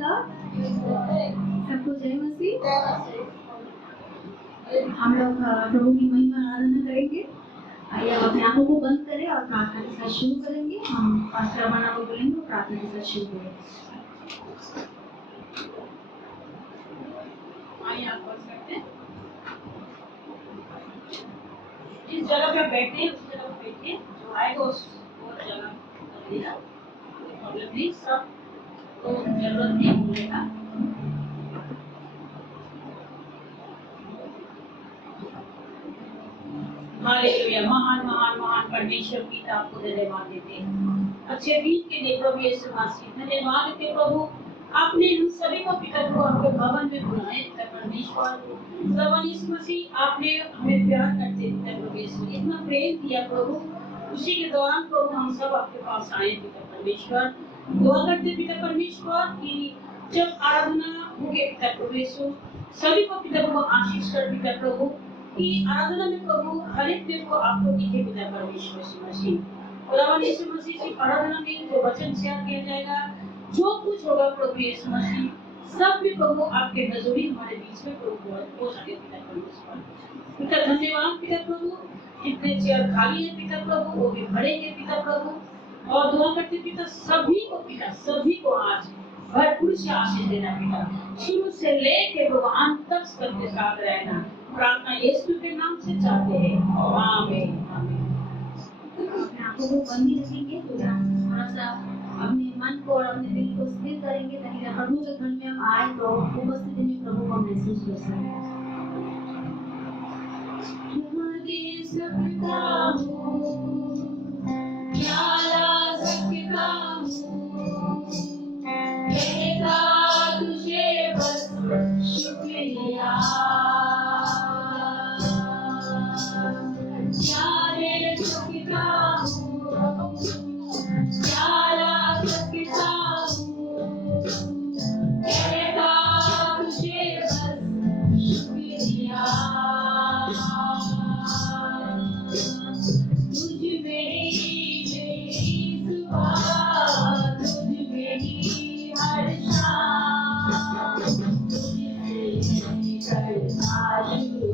सबको जय मसीह। हम लोग प्रभु की महिमा आराधना करेंगे। आइए आप अपनी आंखों को बंद करें और प्रार्थना के साथ शुरू करेंगे। हम पास्टर रमना को बोलेंगे और प्रार्थना के साथ शुरू करेंगे। आइए आप पढ़ सकते हैं। जिस जगह पे बैठे उस जगह पे बैठिए, जो आएगा उस जगह करिएगा, कोई प्रॉब्लम नहीं, सब तो जरूरत नहीं बोलेगा। हालेलुया। महान महान महान परमेश्वर पिता आपको धन्यवाद देते हैं अच्छे दिन के लिए प्रभु यीशु मसीह। धन्यवाद देते प्रभु, आपने हम सभी को पिता को आपके भवन में बुलाए पिता परमेश्वर। प्रभु यीशु मसीह, आपने हमें प्यार करते पिता प्रभु यीशु, इतना प्रेम दिया प्रभु, उसी के दौरान प्रभु हम सब आपके पास आए पिता परमेश्वर। दुआ करते पिता परमेश्वर कि जब आराधना होगी पिता प्रभु यीशु, सभी को पिता प्रभु आशीष कर पिता प्रभु कि आराधना में प्रभु हर एक व्यक्ति को आपको दिखे पिता परमेश्वर यीशु मसीह। खुदावन यीशु मसीह की आराधना में जो वचन शेयर किया जाएगा, जो कुछ होगा प्रभु यीशु मसीह, सब भी प्रभु आपके हजूरी हमारे बीच में प्रभु हो सके पिता परमेश्वर। पिता धन्यवाद पिता प्रभु, जितने चेयर खाली है पिता प्रभु वो भी भरेंगे पिता प्रभु। और दुआ करते पिता सभी को पिता, सभी को आज भरपूर से आशीष देना पिता, शुरू से लेके प्रभु अंत तक सबके साथ रहना। प्रार्थना यीशु के नाम से चाहते हैं, आमीन आमीन। अपने आंखों को बंद ही रखेंगे, थोड़ा सा अपने मन को और अपने दिल को स्थिर करेंगे ताकि जब प्रभु के घर में हम आए तो उपस्थिति में प्रभु को महसूस कर सकें। क्या ला सकता हूँ, कहता तुझे बस शुक्रिया। क्या दे सकता हूँ, क्या ला सकता हूँ, कहता तुझे बस शुक्रिया। तुझ मेरी सुबह, तुझ मेरी हर शाम, तुझसे करना शुरू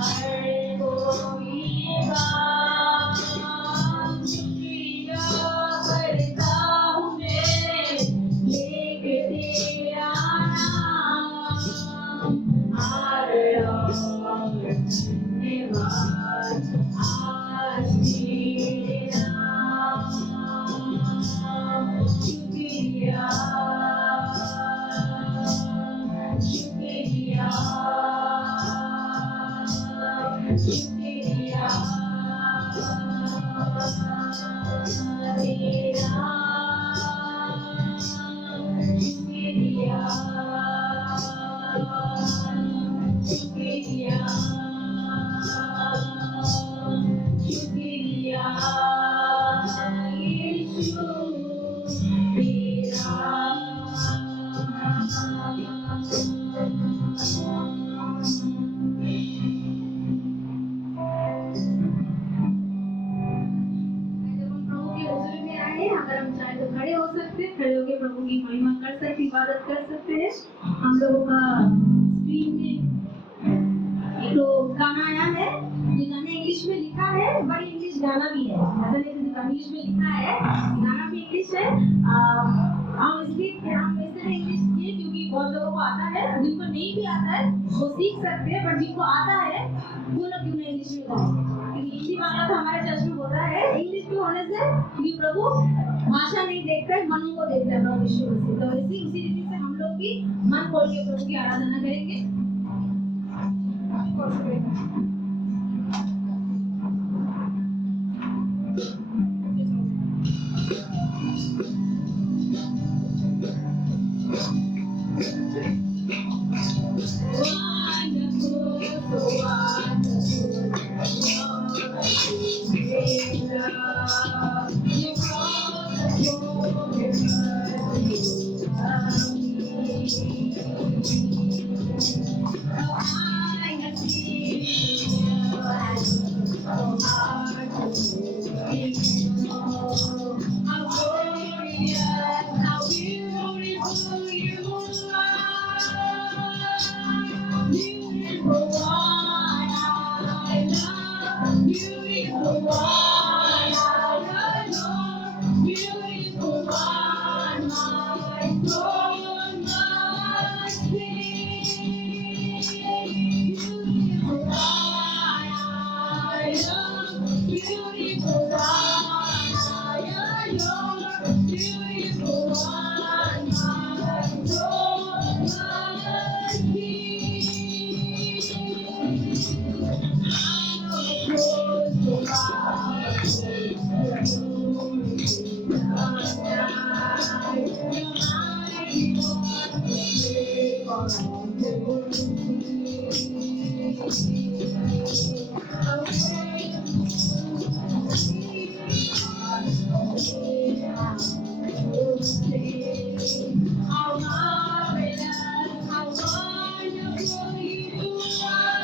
हर कोई काम। शुक्रिया करता हूँ मैं लेके तेरा नाम, धन्यवाद आज तेरा। शुक्रिया शुक्रिया शुक्रिया तेरा, शुक्रिया शुक्रिया शुक्रिया यीशु तेरा। अगर हम चाहे तो खड़े हो सकते हैं, खड़े होकर प्रभु की महिमा कर सकते, इबादत कर सकते हैं। हम लोगों का स्क्रीन में एक तो गाना आया है, ये गाना इंग्लिश में लिखा है, बड़ी इंग्लिश गाना भी है, ऐसा नहीं कि इंग्लिश में लिखा है, गाना भी इंग्लिश है। हम इसलिए इंग्लिश किए क्योंकि बहुत लोगों को आता है, जिनको नहीं भी आता है वो सीख सकते हैं, पर जिनको आता है वो लोग क्यों नहीं इंग्लिश में गाएंगे। हिंदी बांग्ला तो हमारे चर्च में होता है, इंग्लिश में होने से क्योंकि प्रभु भाषा नहीं देखता है, मनों को देखता है प्रभु यीशु मसीह। तो उसी रीति से हम लोग भी मन खोल के प्रभु की आराधना करेंगे। How marvelous, how wonderful you are.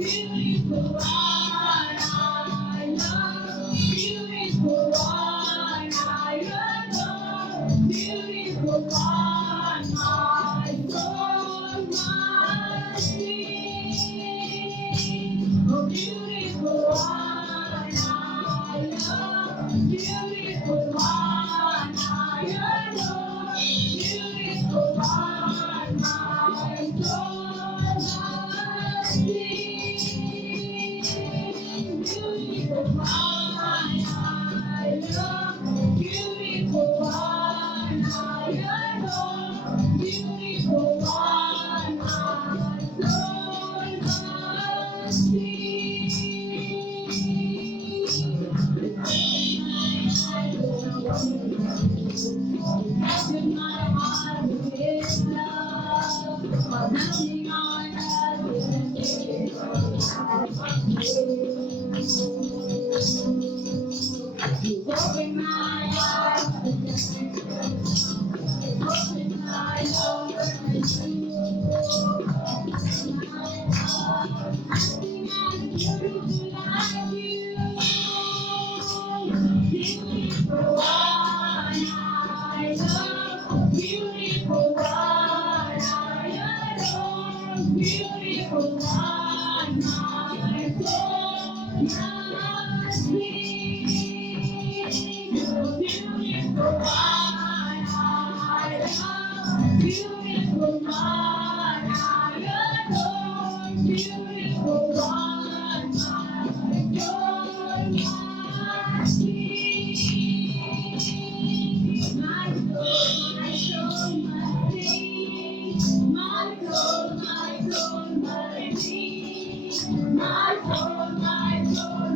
Beautiful one, I love. Beautiful one, I adore. Beautiful one, my soul must sing. Oh, beautiful one, I love. Beautiful one, I adore. Beautiful one, my soul must sing. Beautiful one, I love. Beautiful one, I adore. Beautiful one, my soul must sing. My heart is love, but nothing on you open my eyes, open my doors, nothing as beautiful as you. Beautiful one, I love. Beautiful one, I adore. Beautiful one, my soul must sing. Beautiful one, I love. Beautiful one, I adore. Beautiful one, my soul must sing. My soul must sing. My soul must sing. My soul must sing. Beautiful one. My soul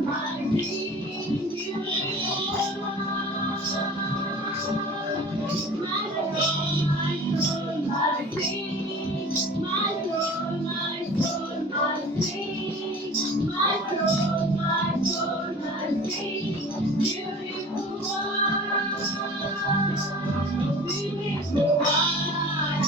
must sing. My soul must sing. My soul must sing. Beautiful one. Beautiful one,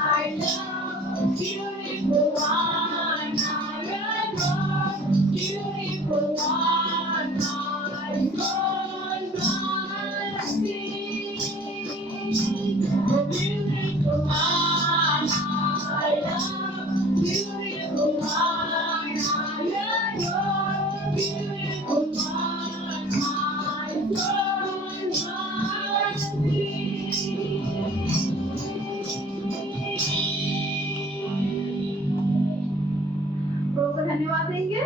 I love. Beautiful one, I adore. Beautiful one, my soul must sing. Beautiful one, I love. Beautiful one, I adore. Beautiful one, my soul must प्रभु को धन्यवाद देंगे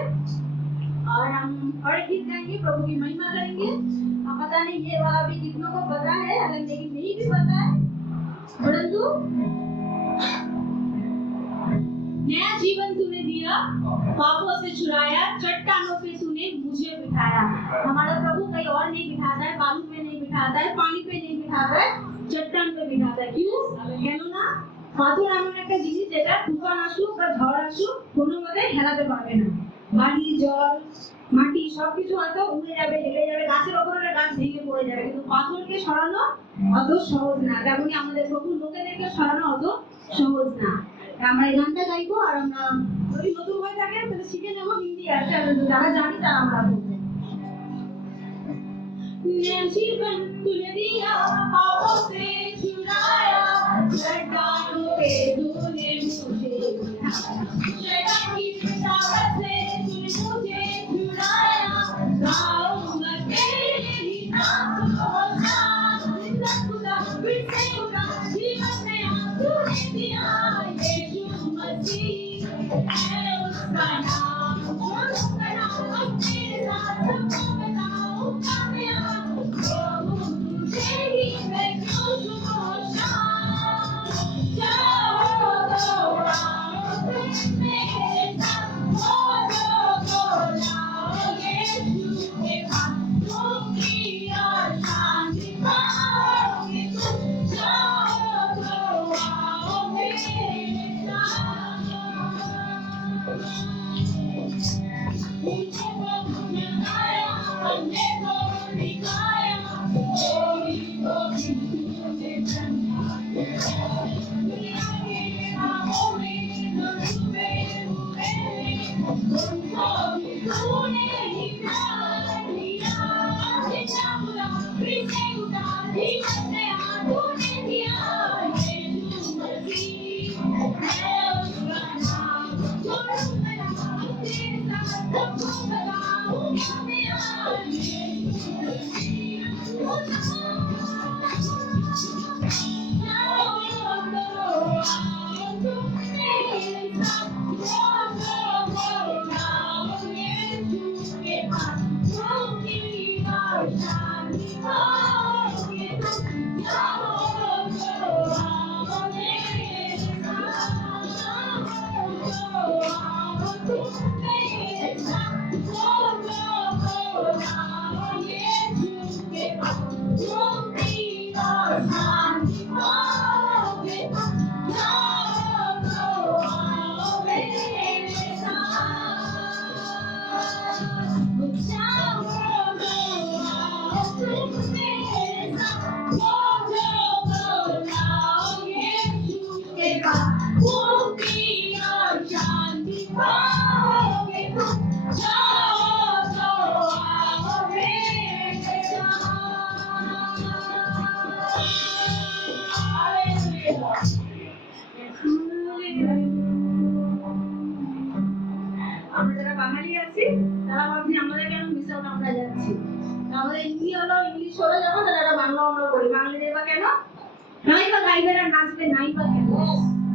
और हम और एक गीत गाएंगे, प्रभु की महिमा करेंगे। अब पता नहीं ये वाला भी कितनों को पता है, अगर लेकिन नहीं भी पता है, परंतु नया जीवन तूने दिया, पापों से छुड़ाया, चट्टानों पे तूने मुझे बिठाया। हमारा प्रभु कहीं और नहीं बिठाता है, बालू पे नहीं बिठाता है, पानी पे नहीं बिठाता है, चट्टान पे बिठाता है। क्यों? কেননা পাথর এমন একটা জিনিস যেটা তুফান আসুক বা ঝড় আসুক কোনো মতে হেলাতে পারবে না। বালি, জল, মাটি সবকিছু হয়তো উড়ে যাবে, হেলে যাবে, গাছের ওপরে গাছ ভেঙে পড়ে যাবে, কিন্তু পাথরকে সরানো অত সহজ না। তেমনি আমাদের প্রভু লোকেদেরকে সরানো অত সহজ না। আমরা এই গানটা গাইবো আর আমরা যদি নতুন হয়ে থাকে তাহলে শিখে নেবো, হিন্দি আছে, যারা জানি তারা আমরা বলবো। नया जीवन तूने दिया, पापों से छुड़ाया, चट्टानों पे तूने मुझे बिठाया। शैतान की ताकत से तूने मुझे छुड़ाया, गाऊंगा तेरे ही नाम को शान। जिंदा खुदा फिर से उठा, जीवन नया तूने दिया, यीशु मसीह है उसका नाम। उसका नाम अपने साथ सबको बताऊंगा मैं, प्रभु तुझे ही मैं क्यों सुनो शान। जाओ दौड़ाओ मेरे साथ, हो दौड़ाओ यीशु के पास, मुक्ति और शांति पाओगे तुम। আমরা যারা বাঙালি আছি তারা ভাবছি আমাদের কেন মিশন আমরা যাচ্ছি, আমাদের হিন্দি হলো ইংলিশ হলো যখন তারা বাংলা আমরা করি, বাঙালিদের বা কেন নাই বা গাইবে আর নাচবে নাই বা কেন।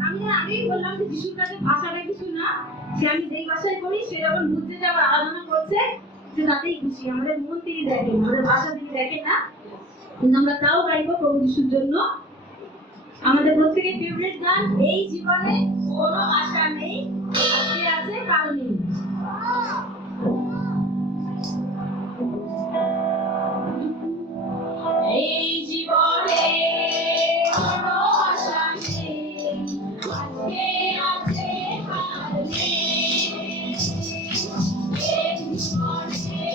আমি আগেই বললাম যে যিশুর কাছে ভাষাটা কিছু না, যে আমি যেই ভাষায় করি সে যখন বুঝতে যে আবার আরাধনা করছে সে তাতেই খুশি। আমাদের মন তিনি দেখেন, আমাদের ভাষা তিনি দেখেন না, কিন্তু আমরা তাও গাইবো প্রভু যিশুর জন্য। আমাদের প্রত্যেকের ফেভারিট গান এই জীবনে কোনো আশা নেই, আজকে আছে কাল নেই। এই জীবনে কোনো আশা নেই, আজকে আছে কাল নেই। এই জীবনে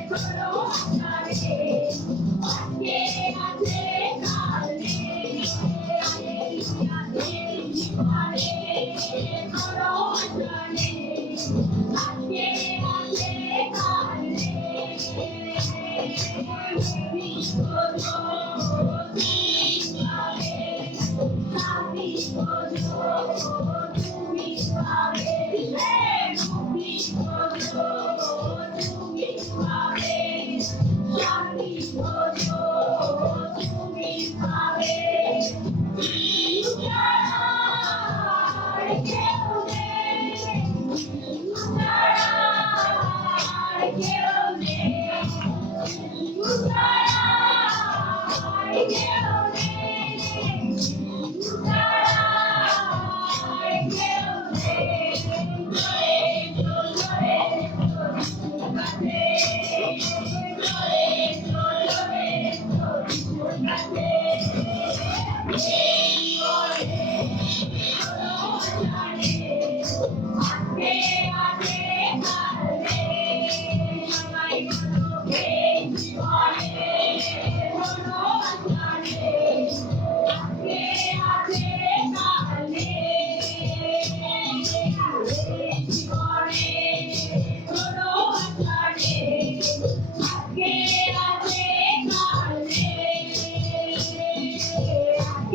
কোনো আশা নেই, আজকে আছে কাল নেই। এই জীবনে কোনো আশা নেই, আজকে আছে কাল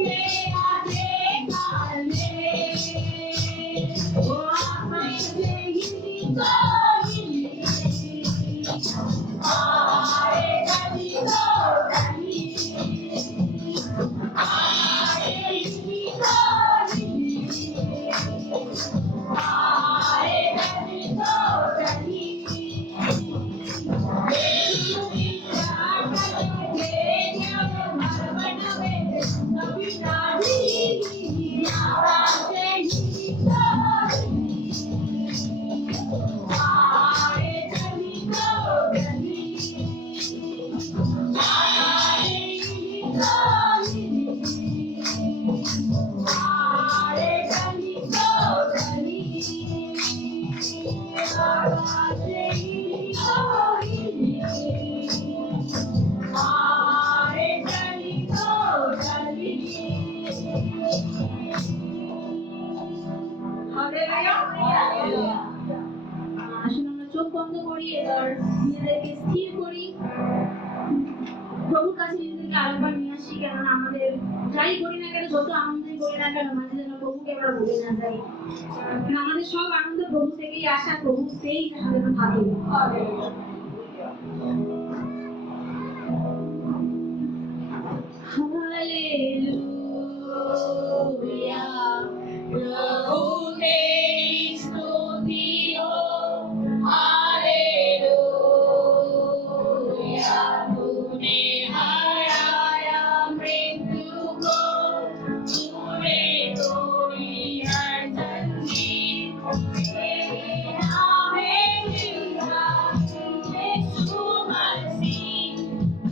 Yeah. করি, এবার নিজেদেরকে স্থির করি, প্রভুর কাছে নিজেদেরকে আরেকবার নিয়ে আসি, কেননা আমাদের যাই করি না কেন, যত আনন্দই করি না কেন, মাঝে যেন প্রভুকে আমরা ভুলে না যাই। কারণ আমাদের সব আনন্দ প্রভু থেকেই আসা, প্রভুতেই যেন থাকে। हालेलुया, प्रभु तेरी स्तुति हो। हालेलुया, तूने हराया मृत्यु को, तूने तोड़ी हर जंजीर, तेरे नाम में जिंदा यीशु मसीह,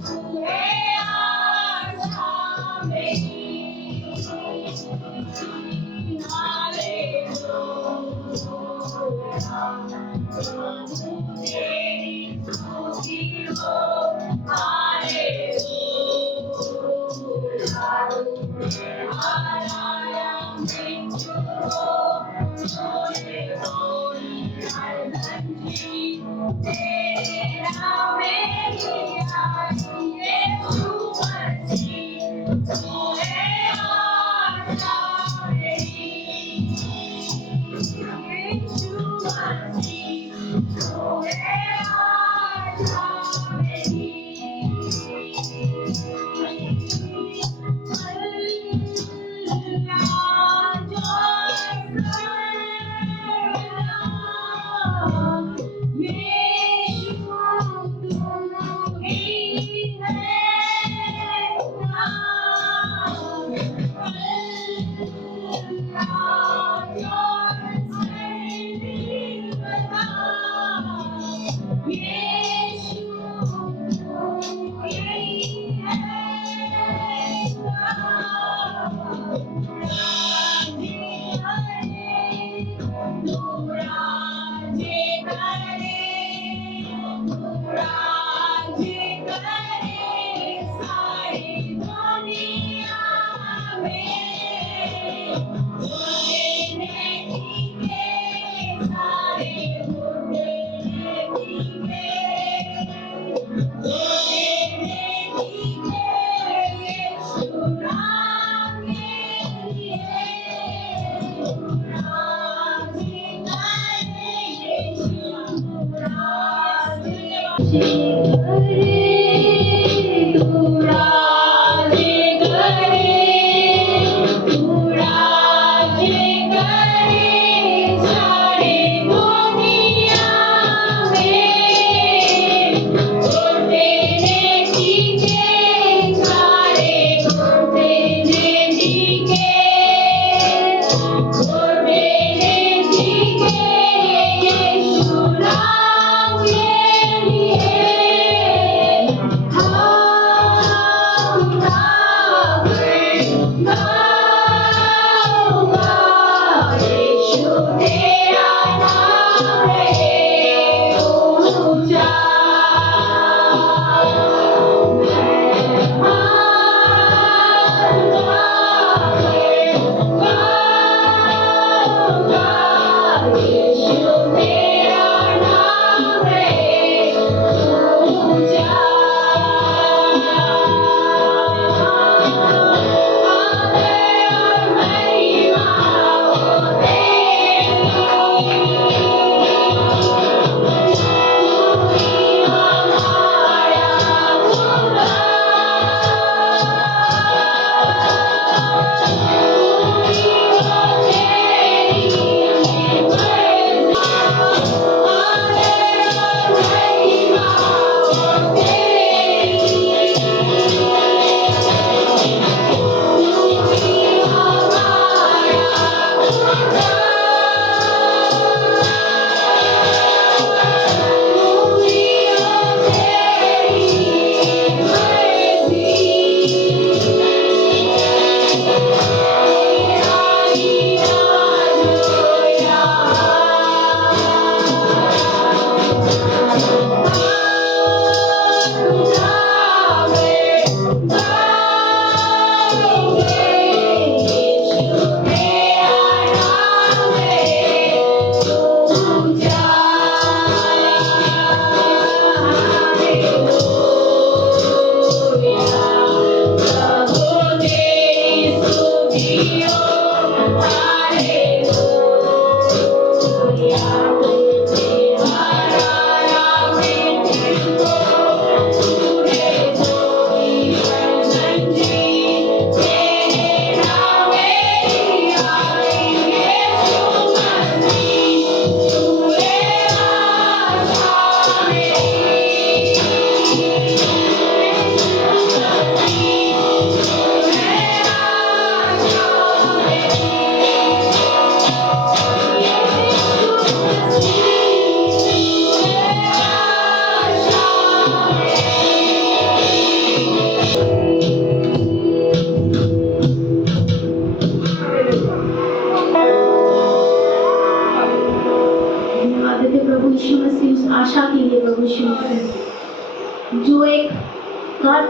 तू है आशा मेरी। हालेलुया, प्रभु तेरी स्तुति हो। हालेलुया, हराया मृत्यु को, तूने तोड़ी हर जंजीर, तेरे नाम में जिंदा यीशु मसीह, तू है आशा मेरी। यीशु मसीह, तू है आशा मेरी।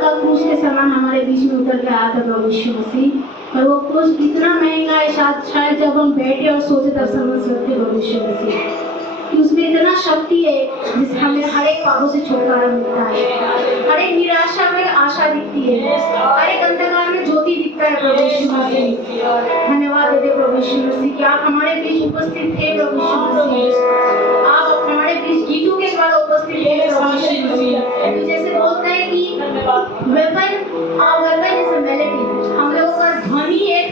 का क्रूस के समान हमारे बीच में उतर के आया था प्रभु यीशु मसीह। और वो क्रूस इतना महंगा है, शायद जब हम बैठे और सोचे तब समझ सकते प्रभु यीशु मसीह कि उसमें इतना शक्ति है जिससे हमें हर एक पापों से छुटकारा मिलता है। हर एक निराशा में आशा दिखती है, हर एक अंधकार में ज्योति दिखता है प्रभु यीशु मसीह। धन्यवाद देते प्रभु यीशु मसीह कि आप हमारे बीच उपस्थित थे प्रभु यीशु मसीह। आप हमारे बीच गीतों के द्वारा उपस्थित थे प्रभु यीशु मसीह। तो जैसे बोलते हैं कि वेपन इज अ मेलोडी, हम लोगों का ध्वनि एक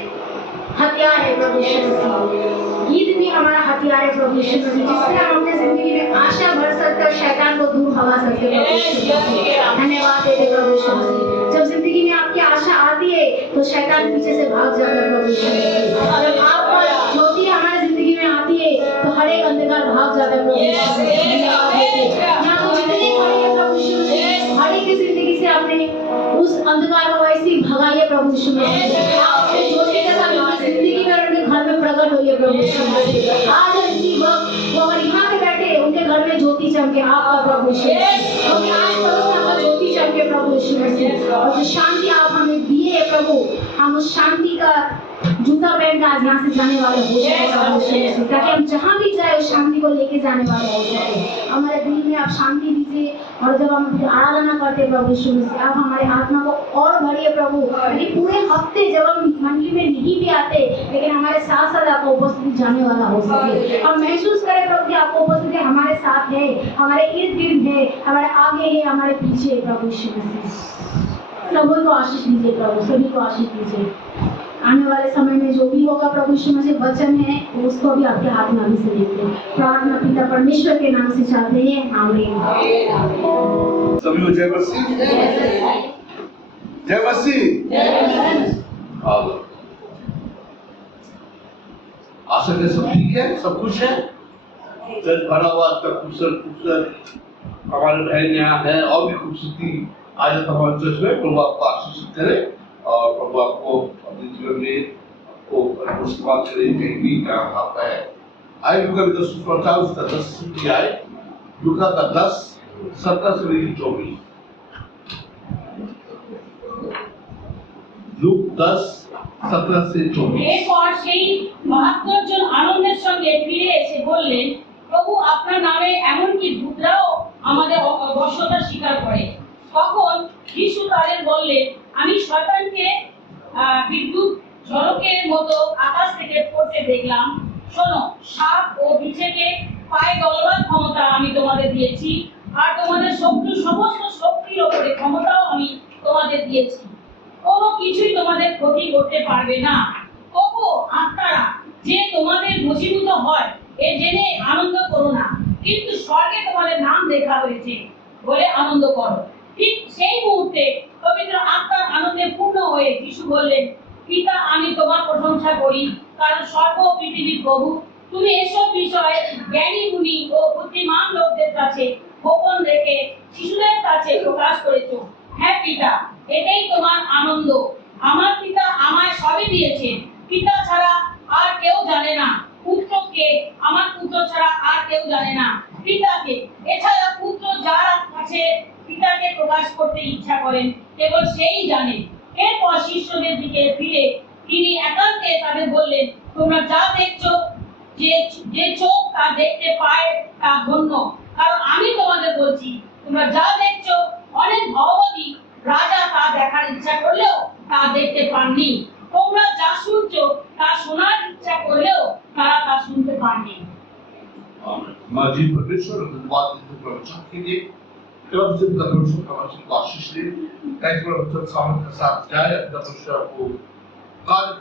हथियार है प्रभु यीशु मसीह। गीत भी हमारा हथियार है प्रभु यीशु मसीह, जिससे हम अपने जिंदगी में आशा भर सकते और शैतान को दूर भगा सकते प्रभु यीशु मसीह। धन्यवाद देते प्रभु यीशु मसीह। जब जिंदगी में आपकी आशा आती है तो शैतान पीछे से भाग जाता है प्रभु यीशु मसीह। जब आपका ज्योति हमारी जिंदगी में आती है तो हर एक अंधकार भाग जाता है प्रभु यीशु मसीह। धन्यवाद देते। यहाँ तो जितने खड़े हैं प्रभु यीशु मसीह, हर एक की जिंदगी से आपने उस अंधकार को वैसे ही भगाइए प्रभु यीशु मसीह। आप ज्योति के साथ उनकी जिंदगी में और उनके घर में प्रकट होइए प्रभु यीशु मसीह। आज इसी वक्त वो अगर यहाँ पे बैठे उनके घर में ज्योति चमके आपका प्रभु यीशु मसीह। और आज पड़ोस में आपका ज्योति चमके प्रभु यीशु मसीह। और जो शांति आप हमें दिए है प्रभु, हम उस शांति का जूता पहन कर आज यहाँ से जाने वाले हो जाए प्रभु यीशु मसीह, ताकि हम जहाँ भी जाए उस शांति को लेके जाने वाले हो सके। हमारे दिल में आप शांति दीजिए और जब हम आराधना करते प्रभु यीशु मसीह, आप हमारे आत्मा को और भरिए प्रभु। यदि पूरे हफ्ते जब हम मंडली में नहीं भी आते लेकिन हमारे साथ साथ आपका उपस्थिति जाने वाला हो सके। हम महसूस करें प्रभु कि आपका उपस्थिति हमारे साथ है, हमारे इर्द गिर्द है, हमारे आगे है, हमारे पीछे है प्रभु यीशु मसीह। सभी को आशीष दीजिए प्रभु, सभी को आशीष दीजिए। आने वाले समय में जो भी होगा प्रभु यीशु मसीह वचन है उसको भी आपके हाथ में अभी से देते हैं। प्रार्थना पिता परमेश्वर के नाम से चाहते हैं, आमीन। सभी को जय मसीह। जय मसीह। आशा है सब ठीक है, सब कुछ है। चर्च भरा हुआ, सब खूबसूरत हमारे बहन यहाँ है और भी खूबसूरती आज हमारे चर्च में। प्रभु आपको आशीष करे और प्रभु आपको अपने जीवन में आपको इस्तेमाल करे कहीं भी काम आता है। आए लूका का 10 सुसमाचार उसका 10 की आए, लूका का 10 17 से लेकर 24। लूक 10 17 से 24। এরপর সেই মহাত্মজন আনন্দের সঙ্গে ফিরে এসে বললেন, প্রভু আপনার নামে এমনকি ভূতরাও আমাদের বশ্যতা স্বীকার করে। তখন যিশু তাদের বললেন, আমি শয়তানকে বিদ্যুৎ ঝড়কের মতো আকাশ থেকে পড়তে দেখলাম। শোনো, সাপ ও বিচ্ছুকে পায়ে গলাবার ক্ষমতা আমি তোমাদের দিয়েছি, আর তোমাদের শত্রু সমস্ত শক্তির উপরে ক্ষমতাও আমি তোমাদের দিয়েছি। কোনো কিছুই তোমাদের ক্ষতি করতে পারবে না। তবুও আত্মারা যে তোমাদের বশীভূত হয় এ জেনে আনন্দ করো না, কিন্তু স্বর্গে তোমাদের নাম লেখা হয়েছে বলে আনন্দ করো। ঠিক সেই মুহূর্তে পবিত্র আত্মার আনন্দে পূর্ণ হয়ে যিশু বললেন, পিতা আমি তোমার প্রশংসা করি, কারণ স্বর্গ ও পৃথিবীর প্রভু তুমি এসব বিষয় জ্ঞানী গুণী ও বুদ্ধিমান লোকদের কাছে গোপন রেখে শিশুদের কাছে প্রকাশ করেছো। হ্যাঁ পিতা, এটাই তোমার আনন্দ। আমার পিতা আমায় সবই দিয়েছেন, পিতা ছাড়া আর কেউ জানে না পুত্রকে, আমার পুত্র ছাড়া আর কেউ জানে না পিতাকে। এছাড়া পুত্র যার কাছে পিতাকে প্রকাশ করতে ইচ্ছা করেন কেবল সেই জানেন। এরপর শিষ্যদের দিকে ফিরে তিনি একান্তে তাদের বললেন, তোমরা যা দেখছো, যে চোখ তা দেখতে পায় তা ধন্য, কারণ আমি তোমাদের বলছি তোমরা যা দেখছো অনেক ভগবতী রাজা তা দেখার ইচ্ছা করলেও তা দেখতে পাননি, তোমরা যা শুনছো তা শোনার ইচ্ছা করলেও তারা তা শুনতে পাননি। माजी परमेश्वर धन्यवाद देते प्रवचन के लिए। जब से परमेश्वर का वचन को आशीष ले, ताकि परमेश्वर सामर्थ के साथ जाए, अपना परमेश्वर को कार्य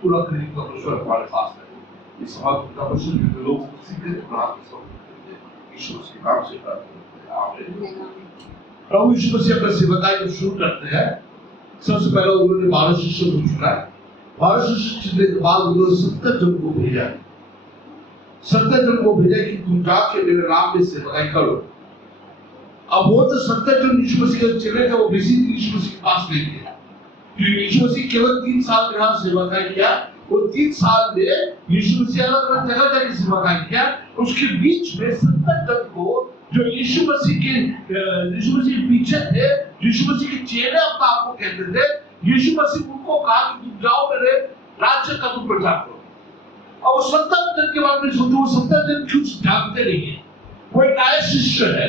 पूरा करने की परमेश्वर हमारे पास है। इस समाज का परमेश्वर के लोग सीधे प्राप्त कर सकते हैं। यीशु के नाम से प्रार्थना करते हैं, आमीन। प्रभु यीशु मसीह अपने सेवकाई को शुरू करते हैं। सबसे पहले उन्होंने 12 शिष्यों को चुना। 12 शिष्य चुनने के बाद उन्होंने 70 जन को भेजा। 70 जन को भेजा कि तुम जाके मेरे नाम में सेवकाई करो। अब वो तो 70 जन यीशु मसीह के चेले थे, वो बेसिक यीशु मसीह के पास नहीं थे, क्योंकि यीशु मसीह केवल 3 साल यहाँ सेवकाई किया। वो 3 साल में यीशु मसीह अलग अलग जगह जाके सेवकाई किया। उसके बीच में 70 जन को जो यीशु मसीह के पीछे थे, यीशु मसीह के चेले अपने आप को कहते थे, यीशु मसीह उनको कहा कि तुम जाओ मेरे राज्य का तुम प्रचार करो। और 70 दिन के बारे में सोचो, 70 दिन कुछ जानते नहीं है। वो एक नया शिष्य है,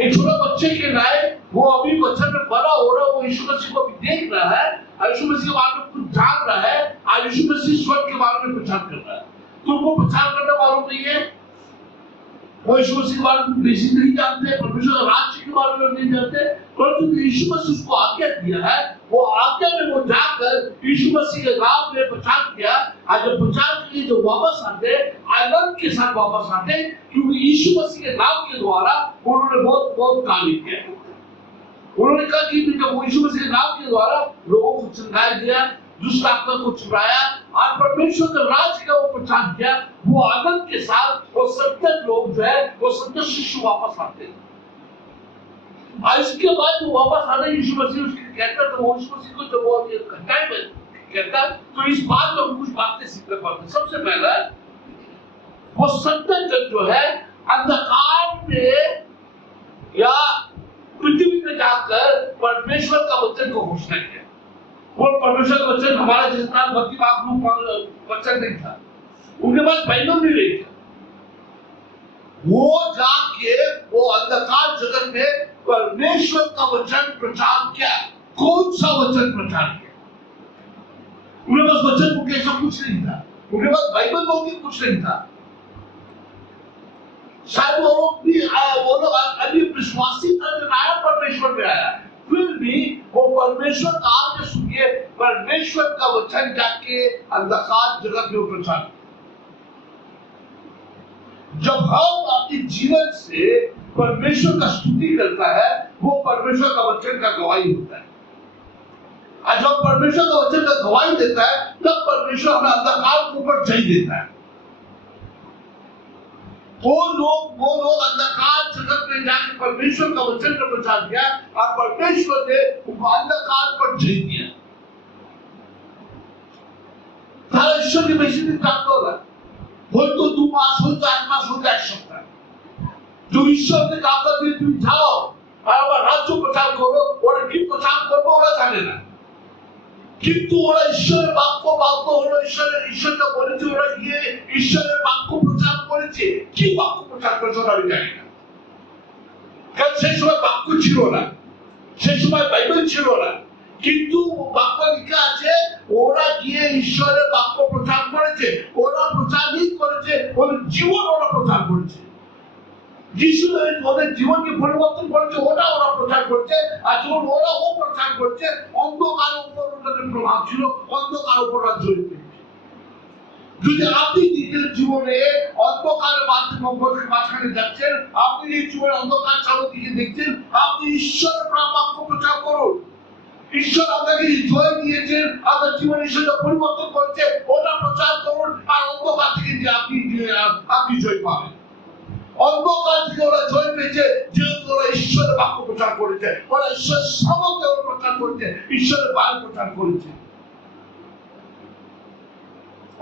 एक छोटा बच्चे के नाय, वो अभी बच्चन में बड़ा हो रहा है, वो यीशु मसीह को भी देख रहा है, यीशु मसीह के बारे में कुछ जान रहा है, और यीशु मसीह स्वर्ग के बारे में प्रचार कर रहा है। तुमको प्रचार करना मालूम नहीं है, वो यीशु मसीह के बारे में बेसी नहीं जानते, परमेश्वर के राज्य के बारे में नहीं जानते, परंतु यीशु मसीह उसको आज्ञा दिया है, वो आज्ञा में वो जाकर यीशु मसीह के नाम में प्रचार किया। आज जब प्रचार के लिए जो वापस आते, आनंद के साथ वापस आते, क्योंकि यीशु मसीह के नाम के द्वारा उन्होंने बहुत काम किया। उन्होंने कहा कि जब यीशु मसीह के नाम के द्वारा लोगों को चंगाई दिया, दुष्ट आत्मा को छुड़ाया, और परमेश्वर के राज्य का वो प्रचार किया, वो आनंद के साथ वो 70 लोग जो है, वो 70 शिष्य वापस आते हैं। और इसके बाद वो वापस आते, यीशु मसीह उसके कहता, तो वो यीशु मसीह को जब वो टाइम कहता, तो इस बात में हम कुछ बातें सीखने पाते। सबसे पहला, वो 70 जन जो है अंधकार में या पृथ्वी में जाकर परमेश्वर का वचन को घोषणा किया। और परमेश्वर का वचन हमारा जितना भक्ति वचन नहीं था, उनके पास बाइबल भी नहीं था। वो जाके वो अंधकार जगत में परमेश्वर का वचन प्रचार किया। कौन सा वचन प्रचार किया? उनके पास वचन बुक ऐसा कुछ नहीं था, उनके पास बाइबल बुक भी कुछ नहीं था। शायद वो लोग अभी विश्वासी था, नया परमेश्वर में आया, फिर भी वो परमेश्वर का आज्ञा सुनिए, परमेश्वर का वचन जाके अंधकार जगत में प्रचार। जब हम अपने जीवन से परमेश्वर का स्तुति करता है, वो परमेश्वर का वचन का गवाही होता है। और जब परमेश्वर का वचन का गवाही देता है, तब परमेश्वर हमें अंधकार के ऊपर जय देता है। वो लोग अंधकार जगत में जाके परमेश्वर का वचन का प्रचार किया, और परमेश्वर ने उनको अंधकार पर जय दिया। তারা ঈশ্বরকে বেশি দিন থাকতো না, হয়তো 2 মাস, হয়তো 1 মাস, হয়তো 1 সপ্তাহ। जो ঈশ্বরকে কাঁদা দিয়ে তুমি যাও আর আবার রাজ্য প্রচার করো, ওরা কি প্রচার করবো ওরা জানে না, কিন্তু ওরা ঈশ্বরের বাক্য হলো, ঈশ্বরটা বলেছে, ওরা গিয়ে ঈশ্বরের বাক্য প্রচার করেছে। কি বাক্য প্রচার করেছে ওরা আমি জানি না, কারণ সেই সময় বাক্য ছিল না, সেই সময় বাইবেল ছিল না, কিন্তু বাক্য লেখা আছে ওরা গিয়ে ঈশ্বরের বাক্য প্রচার করেছে। ওরা প্রচারই করেছে, ওদের জীবন ওরা প্রচার করেছে। যিশু ওদের জীবনকে পরিবর্তন করেছে, ওটা ওরা প্রচার করছে। আর যখন ওরা প্রচার করছে, অন্ধকার উপর ওদের প্রভাব ছিল, অন্ধকার উপর ওরা জয় পেয়েছে। যদি আপনি নিজের জীবনে অন্ধকারের মাঝখানে যাচ্ছেন, আপনি এই জীবনে অন্ধকার চালক দিকে দেখছেন, আপনি ঈশ্বরের বাক্য প্রচার করুন। ঈশ্বর আপনাকে জয় দিয়েছেন, আপনার জীবনে ঈশ্বরটা পরিবর্তন করেছে, ওটা প্রচার করুন। আর অন্ধকার থেকে যে আপনি জয় পাবেন। অন্ধকার থেকে ওরা জয় পেয়েছে, যেহেতু ওরা ঈশ্বরের বাক্য প্রচার করেছে, ওরা ঈশ্বরের সামর্থ্য প্রচার করেছে, ঈশ্বরের বাক্য প্রচার করেছে।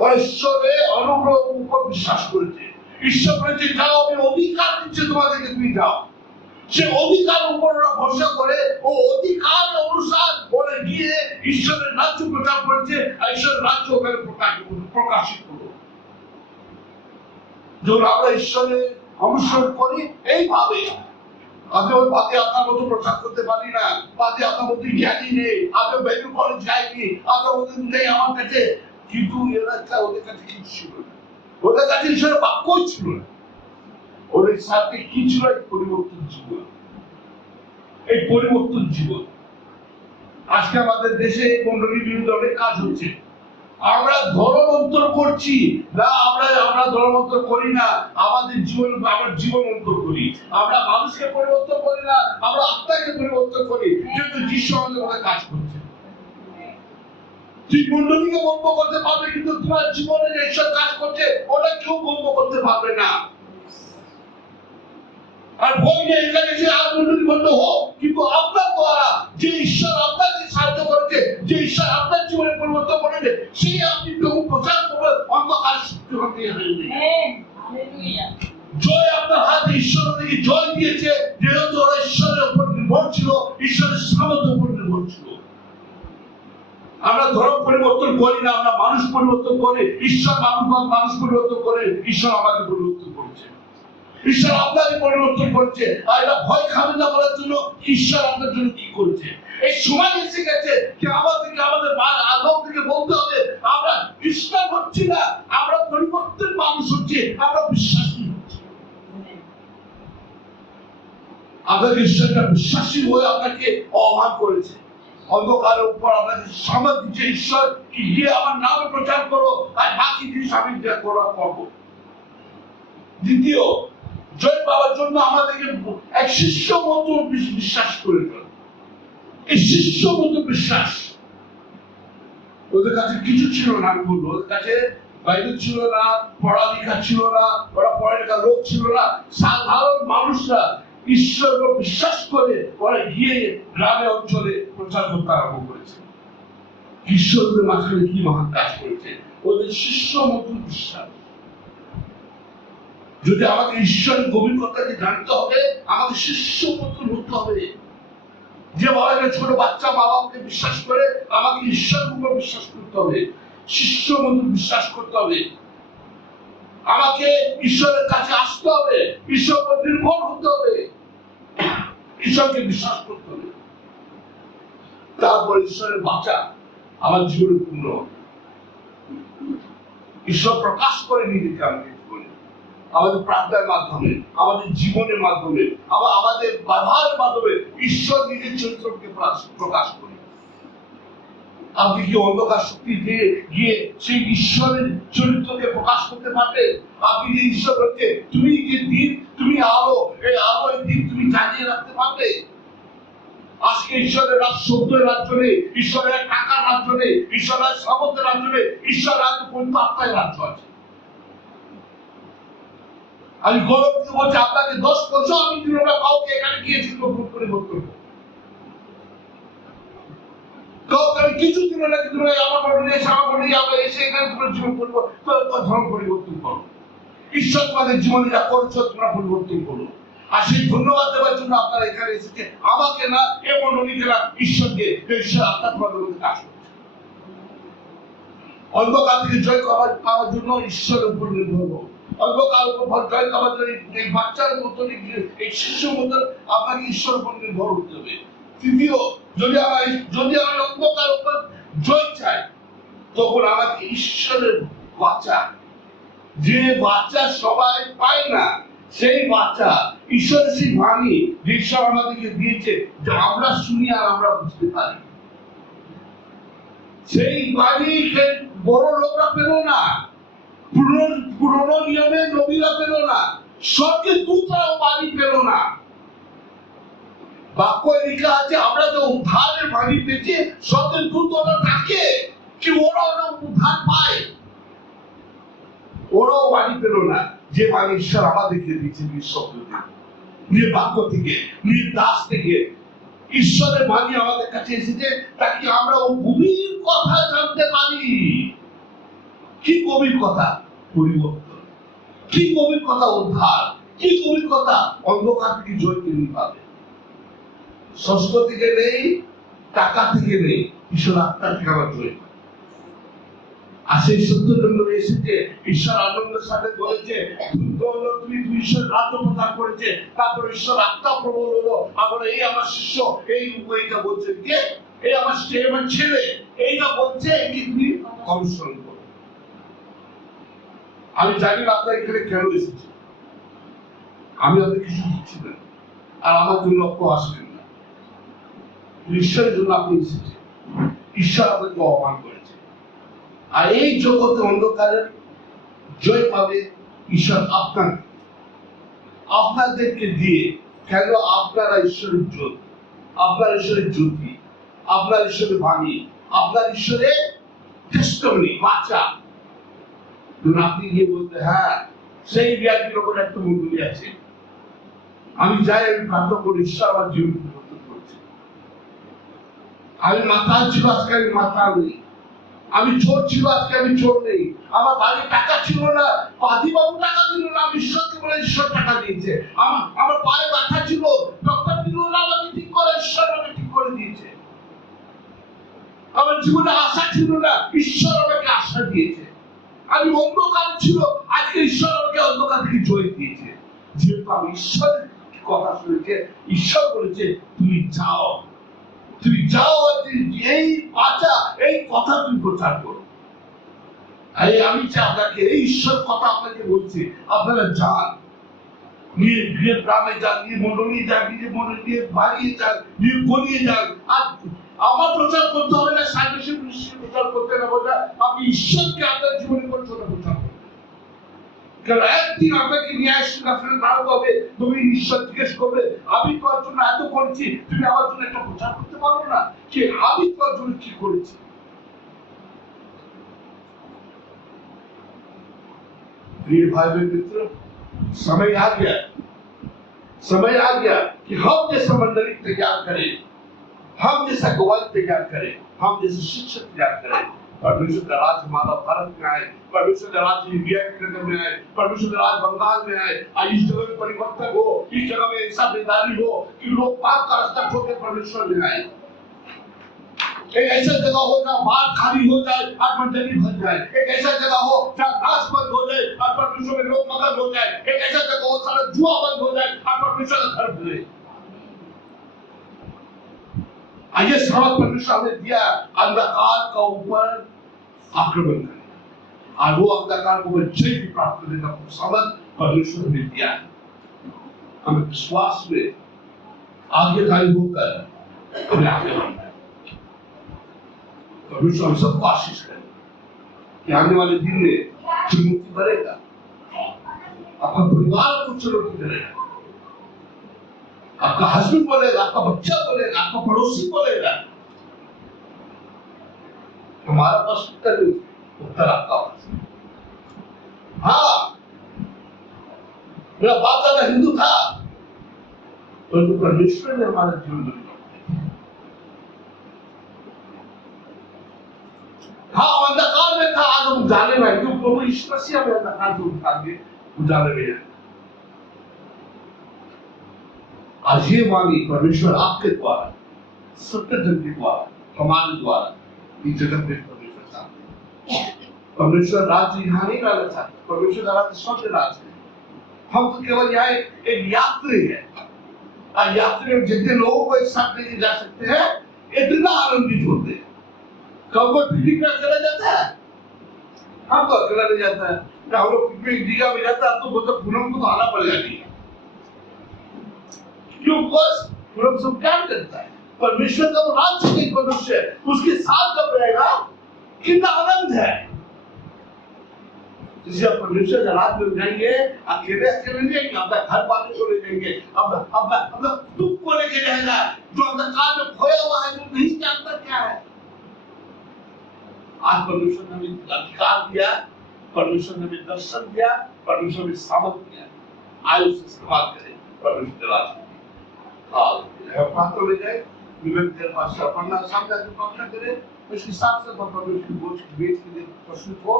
ওরা ঈশ্বরের অনুগ্রহ উপর বিশ্বাস করেছে। ঈশ্বর বলেছে যাও, আমি অধিকার দিচ্ছি তোমাদেরকে, তুমি যাও। সে অধিকার উপর ওরা ভরসা করে, ও অধিকার অনুসার ওরা গিয়ে ঈশ্বরের রাজ্য প্রচার করেছে, আর ঈশ্বরের রাজ্য ওখানে প্রকাশিত হলো। যখন আমরা ঈশ্বরের অনুসরণ করি এইভাবে, আমি ওই বাদে আপনার মতো প্রচার করতে পারি না, বাদে আপনার মতো জ্ঞানী নেই, আমি বাইবেল কলেজ যাইনি, আপনার মতো নেই আমার কাছে, কিন্তু এরা ওদের কাছে কিছু ছিল না, ওদের কাছে ঈশ্বরের বাক্যই ছিল না। ওদের সাথে কি ছিল? পরিবর্তন জীবন। এই পরিবর্তন জীবন আজকে আমাদের দেশে মন্ডলীর বিরুদ্ধে অনেক কাজ হচ্ছে। আমরা ধর্মান্তর করছি না, আমরা ধর্মান্তর করি না, আমাদের জীবন অন্তর করি। আমরা মানুষকে পরিবর্তন করি না, আমরা আত্মাকে পরিবর্তন করি, কিন্তু যিশু আমাদের মধ্যে কাজ করছে। তুই মন্ডলীকে বন্ধ করতে পারবে, কিন্তু তোমার জীবনে যে ঈশ্বর কাজ করছে ওটা কেউ বন্ধ করতে পারবে না। আর বই নেই এখানে সে আর মন্ডলী বন্ধ হোক, কিন্তু আপনার দ্বারা যে ঈশ্বর আপনাকে সাহায্য করেছে, যে ঈশ্বর আপনার জীবনে পরিবর্তন করেছে, সেই আপনি প্রভু প্রচার করবেন, অন্ধকার শক্তি হতে হবে। জয় আপনার হাতে ঈশ্বর ওদেরকে জয় দিয়েছে, যেহেতু ওরা ঈশ্বরের উপর নির্ভর ছিল, ঈশ্বরের সামর্থ্যের উপর নির্ভর ছিল। আমরা ধর্ম পরিবর্তন করি না, আমরা মানুষ পরিবর্তন করি। ঈশ্বর মানুষ পরিবর্তন করে, ঈশ্বর আমাকে পরিবর্তন করেছে, ঈশ্বর আপনাকে পরিবর্তন করেছে। আর এটা ভয় খাবেন না বলার জন্য ঈশ্বর আপনার জন্য কি করেছে। এই সময় এসে গেছে যে আমাদেরকে আমাদের লোক থেকে বলতে হবে, আমরা খ্রিস্টান হচ্ছি না, আমরা পরিবর্তন মানুষ হচ্ছে, আমরা বিশ্বাসী হচ্ছি। আপনাকে ঈশ্বরটা বিশ্বাসী হয়ে আপনাকে অপমান করেছে, অন্ধকারের উপর আপনাকে সামর্থ্য দিচ্ছে ঈশ্বর কি গিয়ে আমার নামে প্রচার করো, আর বাকি জিনিস আমি করবো। দ্বিতীয়, জয় পাওয়ার জন্য আমাদেরকে এক শিষ্য মতো বিশ্বাস করে ফেলো। এই শিষ্য মতো বিশ্বাস, ওদের কাছে কিছু ছিল না, আমি বলবো ওদের কাছে বাইবেল ছিল না, পড়ালেখা ছিল না, ওরা পড়ালেখা লোক ছিল না, সাধারণ মানুষরা ঈশ্বর বিশ্বাস করে ওরা গিয়ে গ্রামে অঞ্চলে প্রচার করতে আরম্ভ করেছে। ঈশ্বরের মাঝখানে কি মহান কাজ করেছে, ওদের শিষ্য মতো বিশ্বাস। যদি আমাদের ঈশ্বরের গভীর কথাকে জানতে হবে, আমাদের শিষ্য মতো হতে হবে। যে বাবা ছোট বাচ্চা মা বাবাকে বিশ্বাস করে, আমাকে ঈশ্বরের উপর বিশ্বাস করতে হবে, শিষ্য মতো বিশ্বাস করতে হবে। আমাকে ঈশ্বরের কাছে আসতে হবে, ঈশ্বরের উপর নির্ভর হতে হবে, ঈশ্বরকে বিশ্বাস করতে হবে। তারপর ঈশ্বরের বাঁচা আমার জীবনে পূর্ণ হবে। ঈশ্বর প্রকাশ করে নিজেকে আমাকে জীবনে, আমাদের প্রার্থনার মাধ্যমে, আমাদের জীবনের মাধ্যমে, আবার আমাদের ব্যবহারের মাধ্যমে ঈশ্বর নিজের চরিত্রকে প্রকাশ করে। আপনি কি অন্ধকার শক্তি দিয়ে গিয়ে সেই ঈশ্বরের চরিত্রকে প্রকাশ করতে পারবে? আপনি যে ঈশ্বর বলছে তুমি যে দ্বীপ, তুমি আলো, এই আলো এই দ্বীপ তুমি জ্বালিয়ে রাখতে পারবে? আজকে ঈশ্বরের সত্যের রাজ্য নেই, ঈশ্বরের টাকার রাজ্য নেই, ঈশ্বরের সামর্থ্যের রাজ্য নেই, ঈশ্বরের রাজ্য পর্যন্ত আত্মায় রাজ্য আছে। আমি গৌরব দিয়ে বলছি, আপনাকে 10 বছর আমি দিনরা কাউকে এখানে গিয়েছি পরিবর্তন, কাউকে আমি কিছু দিন না কিন্তু আমার মনে এসে আমার মনে আমরা এসে এখানে তোমার জীবন ধর্ম পরিবর্তন করো। ঈশ্বর তোমাদের জীবনে যা করছো তোমরা পরিবর্তন করো। আর সেই ধন্যবাদ দেওয়ার জন্য আপনারা এখানে এসেছে, আমাকে না এমন অনেকে না, ঈশ্বরকে, ঈশ্বর আত্মা তোমাদের মধ্যে কাজ করছে। অন্ধকার থেকে জয় পাওয়ার জন্য ঈশ্বরের উপর নির্ভর করো। অন্ধকার উপর জয় পাওয়ার জন্য এই বাচ্চার মতন, এই শিশুর মতন আপনাকে ঈশ্বরের উপর নির্ভর করতে হবে। তৃতীয়, যদি আমি অন্ধকার উপর জয় চাই, তখন আমাকে ঈশ্বরের বাচ্চা, যে বাচ্চা সবাই পায় না, সেই বাচ্চা ঈশ্বরের সেই বাণী যে ঈশ্বর আমাদেরকে দিয়েছে, যে আমরা শুনি আর আমরা বুঝতে পারি, সেই বাণী বড় লোকরা পেল না, পুরনো নিয়মে নবীরা পেল না, স্বর্গের দূতরাও বাণী পেল না। বাক্য লেখা আছে আমরা যে উদ্ধারের বাণী পেয়েছি, স্বর্গের দূতরা ডাকে কি ওরা উদ্ধার পায়, ওরাও বাণী পেল না। যে বাণী ঈশ্বর আমাদেরকে দিয়েছে নিজের বাক্য থেকে, নিজের দাস থেকে, ঈশ্বরের বাণী আমাদের কাছে এসেছে তাকে আমরা ও গভীর কথা জানতে পারি। কি গভীর কথা? পরিবর্তন। কি গভীর কথা? উদ্ধার। কি গভীর কথা? অন্ধকার থেকে জয় তিনি পাবে। ষষ্ঠ থেকে নেই, টাকা থেকে নেই, ঈশ্বর আত্মা থেকে আমার জয়। আর সেই সত্যের জন্য এসেছে, ঈশ্বর আনন্দের সাথে বলেছে তুমি ঈশ্বর রাজ্য প্রচার করেছে, তারপর ঈশ্বর আত্মা প্রবল হলো, আবার এই আমার শিষ্য এইটা বলছে, কে? এই আমার ছেলে এইটা বলছে কি তুমি অনুসরণ করো। আমি জানি না আপনারা এখানে কেন এসেছে, আমি আপনাদের কিছু দিচ্ছি না, আর আমার জন্য কেউ আসবেন না। ঈশ্বরের জন্য আপনি এসেছেন, ঈশ্বর আপনাকে অপমান করেছে। আর এই জগতে অন্ধকারের জয় পাবে ঈশ্বর আপনাদেরকে দিয়ে। কেন? আপনারা ঈশ্বরের জ্যোতি, আপনার ঈশ্বরের জ্যোতি, আপনার ঈশ্বরের বাণী, আপনার ঈশ্বরের টেস্টিমনি, বাঁচা। আপনি গিয়ে বলতে, হ্যাঁ সেই বিয়ারটির ওপর একটা মন্ডলী আছে, আমি যাই, আমি প্রার্থনা করি, ঈশ্বর আমার জীবন পরিবর্তন করছে। আমি মাতাল ছিল, আজকে আমি মাতাল নেই। আমি চোর ছিল, আজকে আমি চোর নেই। আমার বাড়ি টাকা ছিল না, পাদিবাবু টাকা দিল না, আমি ঈশ্বরকে বলে ঈশ্বর টাকা দিয়েছে। আমার পায়ে ব্যথা ছিল, ডক্টর দিল না, আমাকে ঠিক করে ঈশ্বর আমাকে ঠিক করে দিয়েছে। আমার জীবনে আশা ছিল না, ঈশ্বর আমাকে আশা দিয়েছে। আমি অন্ধকার ছিল, আজকে ঈশ্বর আমাকে অন্ধকার থেকে জয় দিয়েছে। যেহেতু আমি ঈশ্বরের কথা শুনেছি, ঈশ্বর বলেছে তুমি যাও, তুমি যাও, এই বাঁচা, এই কথা তুমি প্রচার করো। আমি চাই আপনাকে, এই ঈশ্বর কথা আপনাকে বলছি, আপনারা যান, নিয়ে গ্রামে যান, নিয়ে মন্ডলী যান, নিজে মন্ডলী নিয়ে বাড়িয়ে যান, নিয়ে গলিয়ে যান। আর আমার প্রচার করতে হবে না, সার্ভিসে প্রচার করতে হবে না, আপনি ঈশ্বরকে আপনার জীবনে করতে প্রচার করবেন। কারণ একদিন আপনাকে ন্যায় সিংহাসনে দাঁড়াতে হবে, তুমি ঈশ্বর জিজ্ঞেস করবে আমি তোমার জন্য এত করেছি, তুমি আমার জন্য একটা প্রচার করতে পারো না যে আমি তোমার জন্য কি করেছি। प्रिय भाई बहन मित्र, समय आ गया कि हम जैसा मंडली तैयार करें, हम जैसा गवाही तैयार करें, हम जैसे शिक्षक तैयार करें। परमेश्वर का राज हमारा भारत में आए, परमेश्वर का राज इंडिया के नगर में आए, परमेश्वर का राज बंगाल में आए। आज इस जगह में परिवर्तन हो, इस जगह में ऐसा बेदारी हो कि लोग पाप का रास्ता छोड़कर परमेश्वर में आए। एक ऐसा जगह हो जहाँ बात खाली हो जाए और मंडली भर जाए। एक ऐसा जगह हो जहाँ नाच बंद हो जाए और परमेश्वर में लोग मगन हो जाए। एक ऐसा जगह हो सारा जुआ बंद हो जाए और परमेश्वर का घर भरे। आइए सामर्थ परमेश्वर ने दिया, अंधकार का ऊपर आक्रमण करें और वो अंधकार को जय भी प्राप्त करने का सामर्थ परमेश्वर ने दिया। हमें विश्वास में आज्ञाकारी होकर हमें आगे बढ़ना है। परमेश्वर हम सबको आशीष करें कि आने वाले दिन में चुनौती बढ़ेगा, आपका परिवार को चुनौती करेगा, आपका हस्बैंड बोलेगा, आपका बच्चा बोलेगा, आपका पड़ोसी बोलेगा। हमारा पास उत्तर आपका पास। हाँ, मेरा बाप दादा हिंदू था, परंतु परमेश्वर ने हमारा जीवन बदला। हाँ, अंधकार में था, आज हम उजाले में, क्यों प्रभु यीशु मसीह हमें अंधकार से उठा के उजाले में है। आज ये मांगी परमेश्वर आपके द्वारा, सत्य जन के द्वारा, हमारे द्वारा इस जगत में परमेश्वर चाहते। परमेश्वर राज्य यहाँ नहीं लाना चाहते, परमेश्वर का राज्य स्वर्ग राज्य है। हम तो केवल यहाँ एक यात्री है, और यात्री में जितने लोगों को एक साथ लेके जा सकते हैं, इतना आनंदित होते हैं। कब कोई पिकनिक में चला जाता है, हम तो अकेला नहीं जाता है। हम लोग पिकनिक दीघा में जाता है तो बोलते पूनम को तो आना पड़ेगा नहीं, क्यों? बस पूनम सब क्या करता है, परमेश्वर का वो राज्य नहीं, मनुष्य उसके साथ जब रहेगा कितना आनंद है। जिसे आप परमेश्वर का राज में जाएंगे, अकेले अकेले नहीं जाएंगे, अपना घर वाले को ले जाएंगे, अपना दुख को लेके जाएगा। जो अंधकार में खोया हुआ है, जो नहीं जानता क्या है, आज परमेश्वर ने हमें अधिकार दिया, परमेश्वर ने हमें दर्शन दिया, परमेश्वर ने सामर्थ दिया। आए उसे इस्तेमाल करें परमेश्वर के राज में। प्रार्थना में जाए, विवेक देर पास पढ़ना, सामने आकर प्रार्थना करें, उस हिसाब से परमेश्वर की बोझ बेच के लिए प्रस्तुत हो।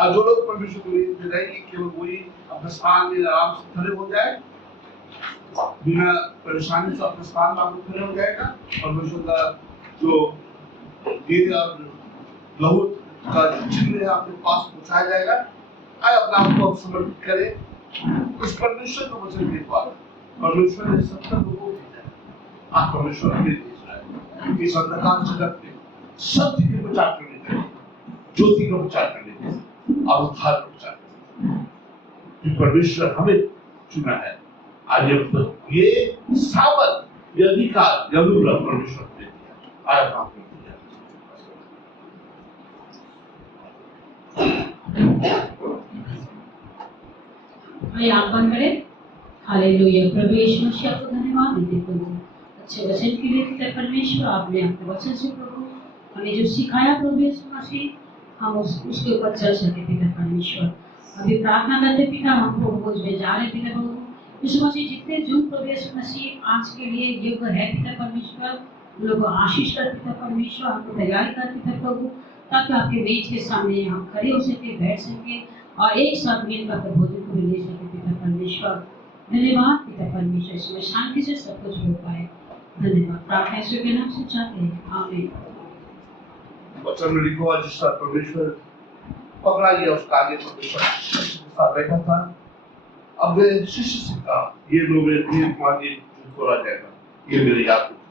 और जो लोग परमेश्वर को लेते रहेंगे, केवल वही अपने स्थान में आराम से खड़े हो जाए, बिना परेशानी से अपने स्थान में खड़े हो जाएगा। परमेश्वर का जो देह और लहू का चिन्ह है आपके पास पहुंचाया जाएगा। आए अपने आप को समर्पित करें इस परमेश्वर को वचन के द्वारा। परमेश्वर ने 70 लोगों को भेजा, आज परमेश्वर हमें भेज रहा है इस अंधकार जगत में सत्य के प्रचार करने के लिए, ज्योति का प्रचार करने के लिए और उद्धार का प्रचार करने के लिए। परमेश्वर हमें चुना है। आज ये सामर्थ, ये अधिकार, ये अनुग्रह परमेश्वर ने दिया। आए आप यापन करें। हालेलुया। प्रभु यीशु मसीह आपको धन्यवाद देते प्रभु, अच्छे वचन के लिए पिता परमेश्वर, आपने आपके वचन से प्रभु हमें जो सिखाया प्रभु यीशु मसीह, हम उसके ऊपर चल सके पिता परमेश्वर। अभी प्रार्थना करते पिता, हमको बोझ में जा रहे पिता प्रभु यीशु मसीह, जितने जो प्रभु यीशु मसीह आज के लिए योग्य है पिता परमेश्वर, उन लोगों को आशीष कर पिता परमेश्वर, हमको तैयारी कर पिता प्रभु, ताकि आपके बीच के सामने हम खड़े हो सके, बैठ सके और एक साथ मिलकर प्रबोधन को ले सके। पिता परमेश्वर धन्यवाद। पिता परमेश्वर इसमें शांति से सब कुछ हो पाए। धन्यवाद। प्रार्थना यीशु के नाम से चाहते हैं, आमीन। वचन में लिखा हुआ जिस तरह परमेश्वर पकड़ा गया उसका आगे परमेश्वर शिष्य के साथ बैठा था। अब वे शिष्य से कहा, ये लो मेरे प्रिय कुमार, ये तोड़ा जाएगा, ये मेरे याद करो।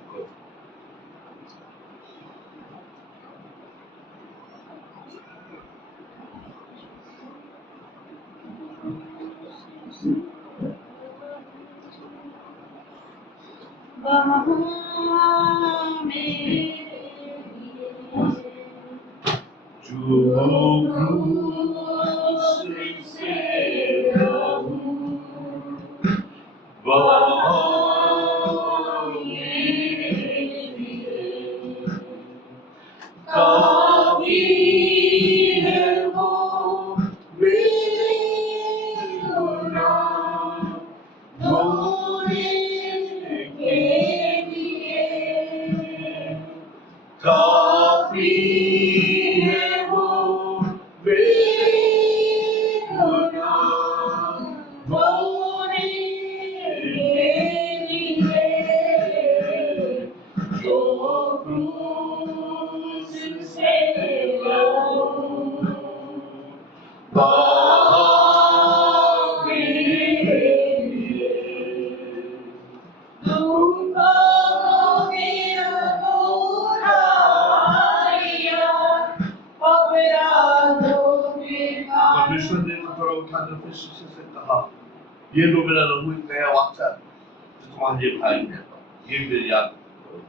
परमेश्वर ने थोड़ा उठाकर फिर शिष्य से कहा, ये लो मेरा लहू, एक नया वाचा जो तुम्हारे भाई है, ये मेरी याद करो।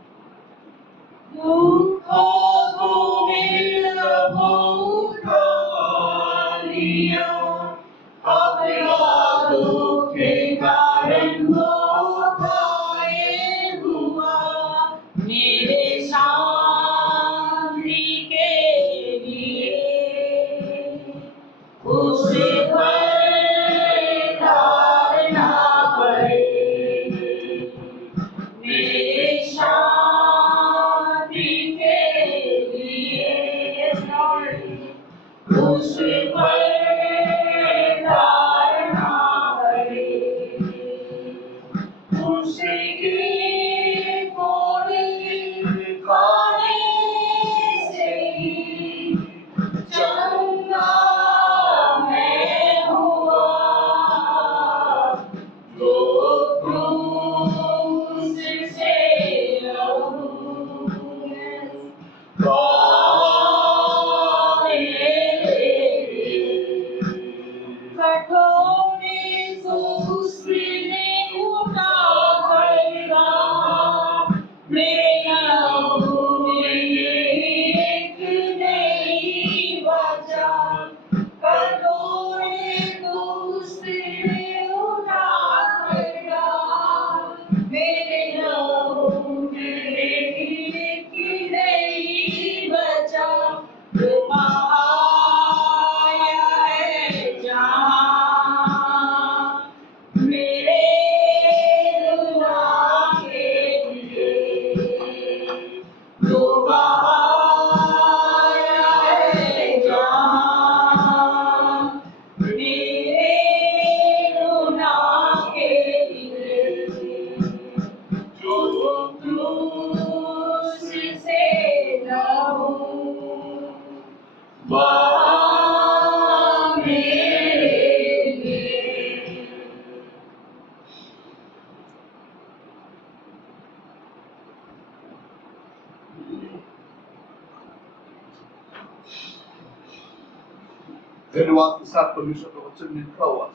धन्यवाद के साथ परमेश्वर का वचन लिखा हुआ,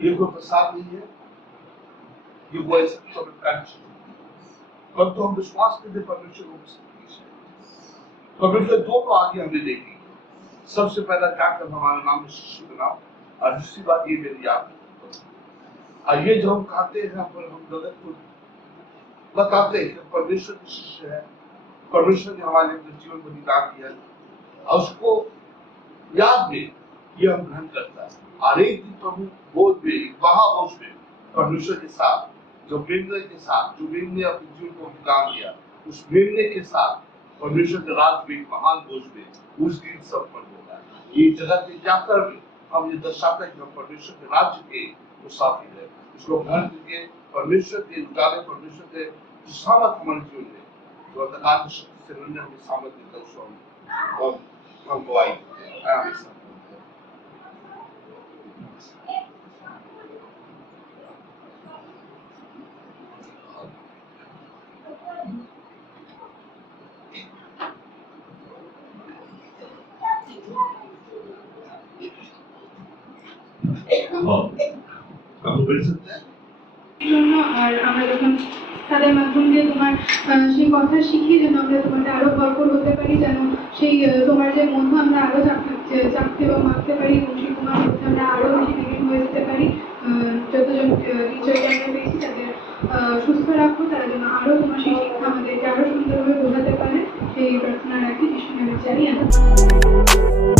ये कोई प्रसाद नहीं है, ये वो ऐसा परंतु हम विश्वास करते परमेश्वर को। परमेश्वर दो को आगे हमने देखी। सबसे पहला जाकर हमारा नाम में शिष्य बनाओ, और दूसरी बात ये मेरी याद है। और ये जो हम खाते हैं पर हम जगत को बताते हैं कि परमेश्वर के शिष्य है, परमेश्वर ने हमारे जीवन को निकाल दिया, और उसको याद में ये हम ग्रहण करता है। और एक दिन प्रभु बोझ में, महाबोझ में परमेश्वर के साथ जो मेमने के साथ, जो मेमने अपने जीवन को निकाल दिया, उस मेमने के साथ परमेश्वर के राज में एक महान बोझ में उस दिन संपन्न होगा। ये जगत की यात्रा में हम ये दर्शाता है कि हम परमेश्वर के राज्य के मुसाफिर हैं। इसको ग्रहण करके परमेश्वर के उजाले, परमेश्वर के जो सामर्थ हमारे जीवन में, जो अंधकार की शक्ति से उन्होंने हमें सामर्थ देकर उसको हम गवाही देते हैं। आमीन। हम बोल सकते हैं জন্য আর আমরা যখন তাদের মাধ্যম দিয়ে তোমার সেই কথা শিখি যেন আমরা তোমাকে আরো ভরপুর হতে পারি, যেন সেই তোমার যে মধ্যে আমরা আরো চাপতে বা মাপতে পারি এবং সেই তোমার মধ্যে আমরা আরো বেশি বিলীন হয়ে যেতে পারি। যতজন টিচারকে আমরা পেয়েছি তাদের সুস্থ রাখো, তারা যেন আরো তোমার সেই শিক্ষা আমাদেরকে আরো সুন্দরভাবে বোঝাতে পারে, সেই প্রার্থনা রাখি যিশু নামে চাই।